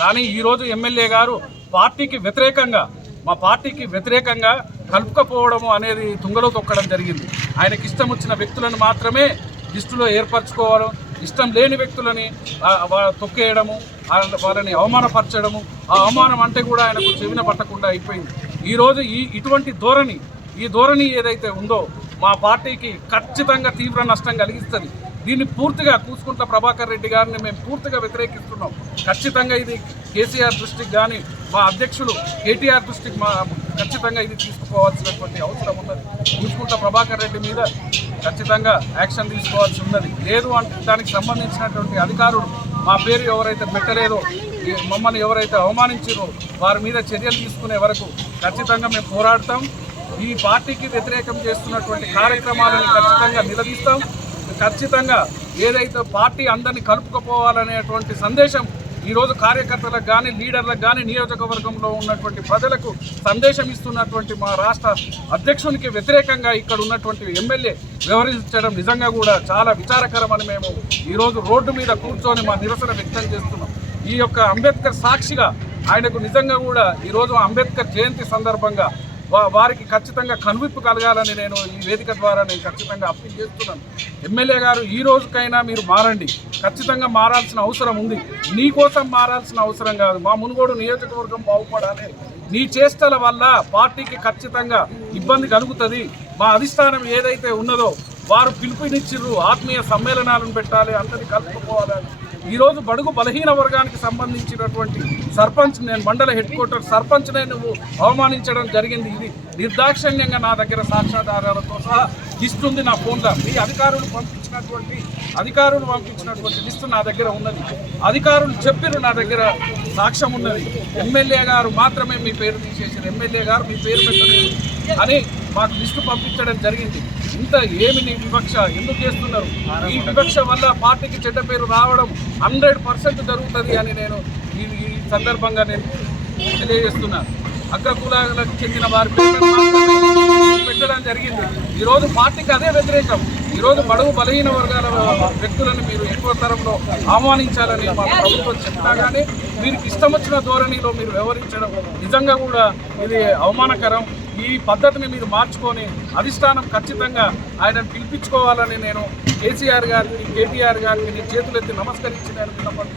కానీ ఈరోజు ఎమ్మెల్యే గారు పార్టీకి వ్యతిరేకంగా మా పార్టీకి వ్యతిరేకంగా కలుపుకపోవడము అనేది తుంగలో తొక్కడం జరిగింది. ఆయనకి ఇష్టం వచ్చిన వ్యక్తులను మాత్రమే లిస్టులో ఏర్పరచుకోవడం ఇష్టం లేని వ్యక్తులని తొక్కేయడము వాళ్ళని అవమానపరచడము ఆ అవమానం అంటే కూడా ఆయనకు చెవిన పట్టకుండా అయిపోయింది. ఈరోజు ఈ ఇటువంటి ధోరణి ఈ ధోరణి ఏదైతే ఉందో మా పార్టీకి ఖచ్చితంగా తీవ్ర నష్టం కలిగిస్తుంది. దీన్ని పూర్తిగా కూసుకుంట్ల ప్రభాకర్ రెడ్డి గారిని మేము పూర్తిగా వ్యతిరేకిస్తున్నాం. ఖచ్చితంగా ఇది కేసీఆర్ దృష్టికి కానీ మా అధ్యక్షులు కేటీఆర్ దృష్టికి మా ఖచ్చితంగా ఇది తీసుకుపోవాల్సినటువంటి అవసరం ఉన్నది. కూచుకుంట ప్రభాకర్ రెడ్డి మీద ఖచ్చితంగా యాక్షన్ తీసుకోవాల్సి ఉన్నది. లేదు అంటే దానికి సంబంధించినటువంటి అధికారులు మా పేరు ఎవరైతే పెట్టలేదో మమ్మల్ని ఎవరైతే అవమానించారో వారి మీద చర్యలు తీసుకునే వరకు ఖచ్చితంగా మేము పోరాడతాం. ఈ పార్టీకి వ్యతిరేకం చేస్తున్నటువంటి కార్యక్రమాలను ఖచ్చితంగా నిలదీస్తాం. ఖచ్చితంగా ఏదైతే పార్టీ అందరినీ కలుపుకుపోవాలనేటువంటి సందేశం ఈరోజు కార్యకర్తలకు కానీ లీడర్లకు కానీ నియోజకవర్గంలో ఉన్నటువంటి ప్రజలకు సందేశం ఇస్తున్నటువంటి మా రాష్ట్ర అధ్యక్షునికి వ్యతిరేకంగా ఇక్కడ ఉన్నటువంటి ఎమ్మెల్యే వ్యవహరించడం నిజంగా కూడా చాలా విచారకరమని మేము ఈరోజు రోడ్డు మీద కూర్చొని మా నిరసన వ్యక్తం చేస్తున్నాం. ఈ యొక్క అంబేద్కర్ సాక్షిగా ఆయనకు నిజంగా కూడా ఈరోజు అంబేద్కర్ జయంతి సందర్భంగా వారికి ఖచ్చితంగా కనువిప్పు కలగాలని నేను ఈ వేదిక ద్వారా నేను ఖచ్చితంగా అప్పీల్ చేస్తున్నాను. ఎమ్మెల్యే గారు ఈ రోజుకైనా మీరు మారండి. ఖచ్చితంగా మారాల్సిన అవసరం ఉంది. నీ కోసం మారాల్సిన అవసరం కాదు. మా మునుగోడు నియోజకవర్గం బాగుపడాలి. నీ చేష్టల వల్ల పార్టీకి ఖచ్చితంగా ఇబ్బంది కలుగుతుంది. మా అధిష్టానం ఏదైతే ఉన్నదో వారు పిలుపునిచ్చిర్రు ఆత్మీయ సమ్మేళనాలను పెట్టాలి అందరినీ కలుపుకోవాలని ఈరోజు బడుగు బలహీన వర్గానికి సంబంధించినటువంటి సర్పంచ్ నేను మండల హెడ్ క్వార్టర్ సర్పంచ్నే నువ్వు అవమానించడం జరిగింది. ఇది నిర్దాక్షిణ్యంగా నా దగ్గర సాక్ష్యాధారాలతో సహా లిస్ట్ ఉంది నా ఫోన్లో మీ అధికారులు పంపించినటువంటి అధికారులు పంపించినటువంటి లిస్టు నా దగ్గర ఉన్నది. అధికారులు చెప్పిరు నా దగ్గర సాక్ష్యం ఉన్నది. ఎమ్మెల్యే గారు మాత్రమే మీ పేరు తీసేసారు ఎమ్మెల్యే గారు మీ పేరు పెట్టలేదు. అని మాకు లిస్టు పంపించడం జరిగింది. ఇంత ఏమి నీ వివక్ష? ఎందుకు చేస్తున్నారు? ఈ వివక్ష వల్ల పార్టీకి చెడ్డ పేరు రావడం హండ్రెడ్ పర్సెంట్ జరుగుతుంది అని నేను ఈ సందర్భంగా నేను తెలియజేస్తున్నాను అగ్రకులాలకు చెందిన వారి పెట్టడం జరిగింది. ఈరోజు పార్టీకి అదే వ్యతిరేకం. ఈరోజు బడుగు బలహీన వర్గాల వ్యక్తులను మీరు ఎక్కువ తరంలో ఆహ్వానించాలని మా ప్రభుత్వం చెప్తా కానీ మీరు ఇష్టం వచ్చిన ధోరణిలో మీరు వ్యవహరించడం నిజంగా కూడా ఇది అవమానకరం. ఈ పద్ధతిని మీరు మార్చుకొని అధిష్టానం ఖచ్చితంగా ఆయనను పిలిపించుకోవాలని నేను కేసీఆర్ గారికి కేటీఆర్ గారికి నేను చేతులెత్తి నమస్కరించి నేను విన్నపం